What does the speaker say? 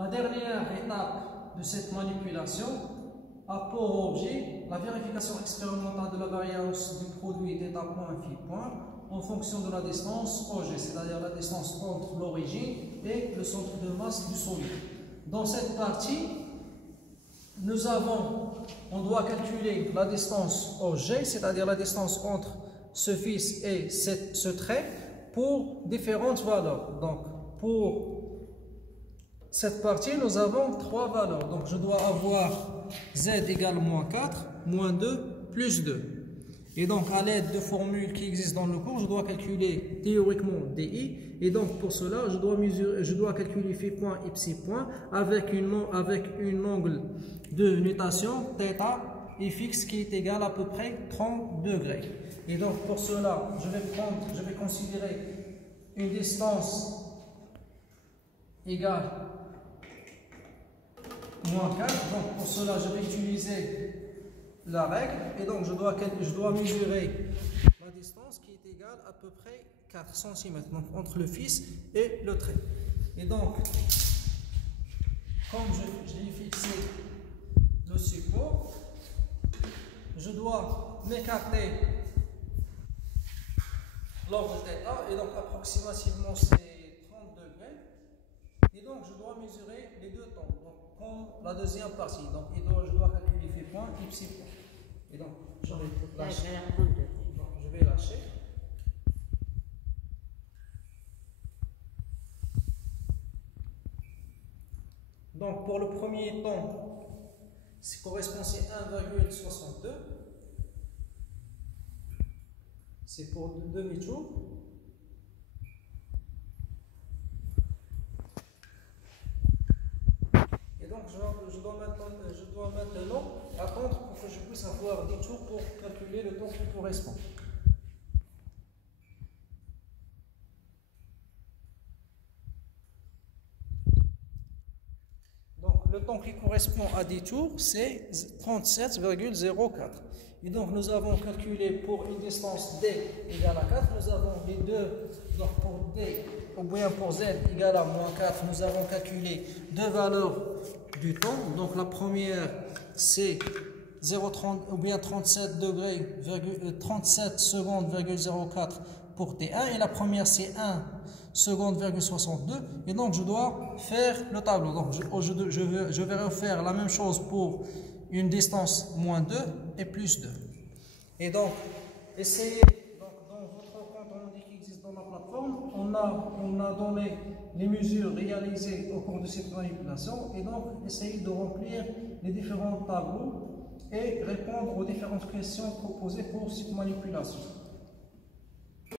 La dernière étape de cette manipulation a pour objet la vérification expérimentale de la variance du produit d'état point phi point en fonction de la distance OG, c'est-à-dire la distance entre l'origine et le centre de masse du solide. Dans cette partie, on doit calculer la distance OG, c'est-à-dire la distance entre ce fils et ce trait pour différentes valeurs. Donc, pour cette partie, nous avons trois valeurs. Donc, je dois avoir Z égale moins 4, moins 2, plus 2. Et donc, à l'aide de formules qui existent dans le cours, je dois calculer théoriquement DI. Et donc, pour cela, je dois calculer phi point et psi point avec une angle de notation θ et fixe qui est égal à peu près 30 degrés. Et donc, pour cela, je vais considérer une distance égale moins 4. Donc, pour cela, je vais utiliser la règle. Et donc, je dois mesurer la distance qui est égale à peu près 4 cm. Donc, entre le fils et le trait. Et donc, comme j'ai fixé le support, je dois m'écarter l'angle θ. Et donc, approximativement, c'est 30 degrés. Et donc, je dois mesurer les deux temps, donc comme la deuxième partie. Donc, je dois calculer phi point et psi point. Et donc, je vais lâcher. Donc, je vais lâcher. Donc, pour le premier temps, ça correspond à 1,62. C'est pour demi-tour. Donc, je dois maintenant attendre pour que je puisse avoir des tours pour calculer le temps qui correspond. Donc, le temps qui correspond à 10 tours, c'est 37,04. Et donc, nous avons calculé pour une distance D égale à 4, nous avons les deux, donc pour D, ou bien pour Z égale à moins 4, nous avons calculé deux valeurs du temps. Donc, la première, c'est 0,30 ou bien 37 degrés, 37 secondes, 04 pour T1. Et la première, c'est 1 seconde, 62. Et donc, je dois faire le tableau. Donc, je vais refaire la même chose pour une distance moins 2 et plus 2. Et donc, essayez, donc, dans votre compte rendu qui existe dans la plateforme, on a donné les mesures réalisées au cours de cette manipulation. Et donc, essayez de remplir les différents tableaux et répondre aux différentes questions proposées pour cette manipulation.